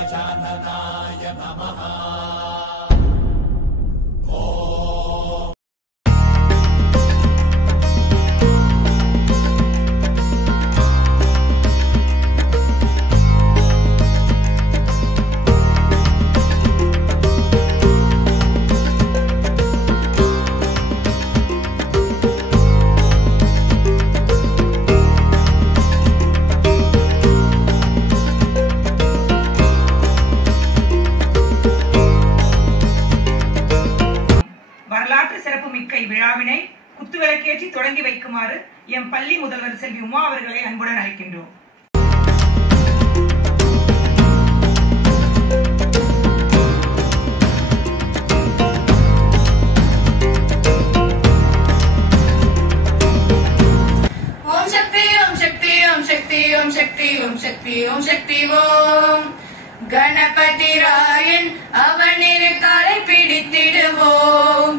गजाननाय नमः। விழாவினை குத்துவிளக்கேற்றி தொடங்கி வைக்குமாறு எம் பள்ளி முதல்வர் செல்வி உமா அவர்களை அன்புடன் அழைக்கின்றோம். ஓம் சக்தி ஓம் சக்தி ஓம் சக்தி ஓம் சக்தி ஓம் சக்தி ஓம் சக்தி ஓம் கணபதி ராயன் அவனிரு காலை பிடித்திடுவோம்.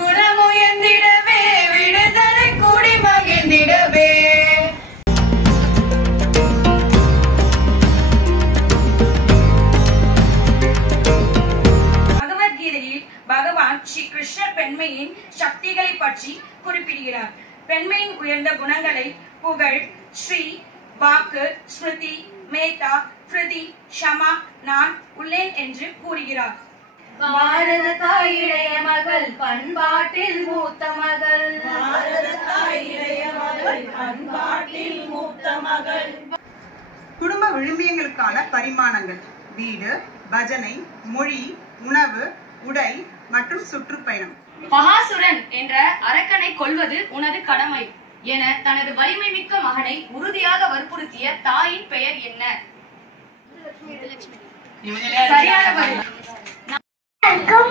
குணமுயர்ந்திடவே விடுதலை கூடி மகிழ்ந்திடவே. பகவத்கீதையில் பகவான் ஸ்ரீ கிருஷ்ணர் பெண்மையின் சக்திகளை பற்றி குறிப்பிடுகிறார். பெண்மையின் உயர்ந்த குணங்களை புகழ், ஸ்ரீ, வாக்கு, ஸ்மிருதி, மேதா, கிருதி, ஷமா, நான் உள்ளேன் என்று கூறுகிறார். பாரத தாய் இளைய மகள், பண்பாட்டில் மூத்த மகள். பாரத தாய் இளைய மகள், பண்பாட்டில் மூத்த மகள். குடும்ப விழுமியங்களுக்கான பரிமாணங்கள்: வீடு, பஜனை, மொழி, உணவு, உடை மற்றும் சுற்றுப்பயணம். மகாசுரன் என்ற அரக்கனை கொல்வது உனது கடமை என தனது வலிமை மிக்க மகனை உறுதியாக வற்புறுத்திய தாயின் பெயர் என்ன? சரியான பதில்.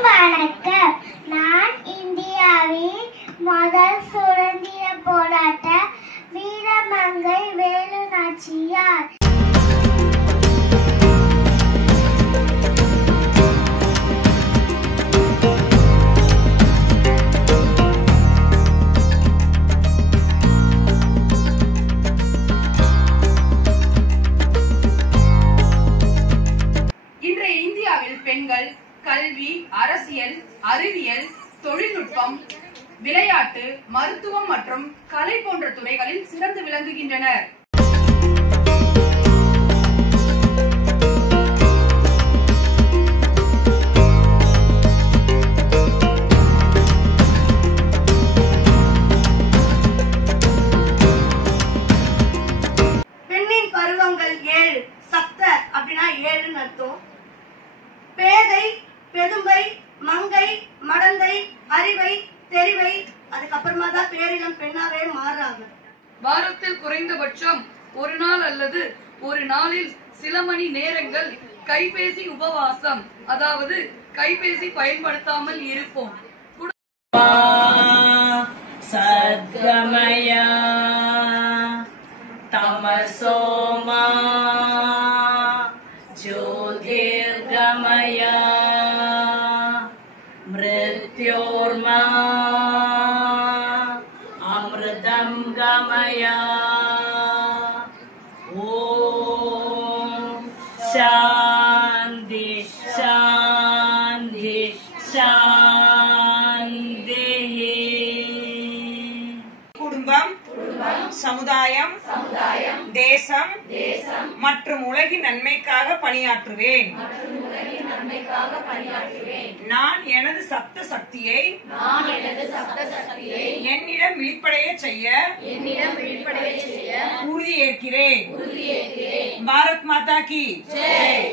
வணக்கம். நான் இந்தியாவின் முதல் சுதந்திர போராட்ட வீரமங்கை வேலு நாச்சியார். இன்றைய இந்தியாவில் பெண்கள் கல்வி, அரசியல், அறிவியல், தொழில்நுட்பம், விளையாட்டு, மருத்துவம் மற்றும் கலை போன்ற துறைகளில் சிறந்து விளங்குகின்றனர். பெண்ணின் பருவங்கள் 7. சப்த அப்படின்னா 7ன்னு அர்த்தம். பேதை, பெதும்பை, மங்கை, மடந்தை, அறிவை, தெரிவை, அதுக்கப்புறமா தான் பேரிளம் பெண்ணாவே மாறாங்க. வாரத்தில் குறைந்தபட்சம் ஒரு நாள் அல்லது ஒரு நாளில் சில மணி நேரங்கள் கைபேசி உபவாசம், அதாவது கைபேசி பயன்படுத்தாமல் இருப்போம். சத்கமய தமசோமா ஜோதிர்கமய மிருத்யோர்மா அமிர்தம் கமய. ஓம் சாந்தி சாந்தி சாந்தி. குடும்பம், சமுதாயம், தேசம் மற்றும் உலகின் நன்மைக்காக பணியாற்றுவேன். நான் எனது சப்த சக்தியை என்னிடம் விழிப்படைய செய்ய உறுதியேற்கிறேன். பாரத் மாதா கி ஜெய்.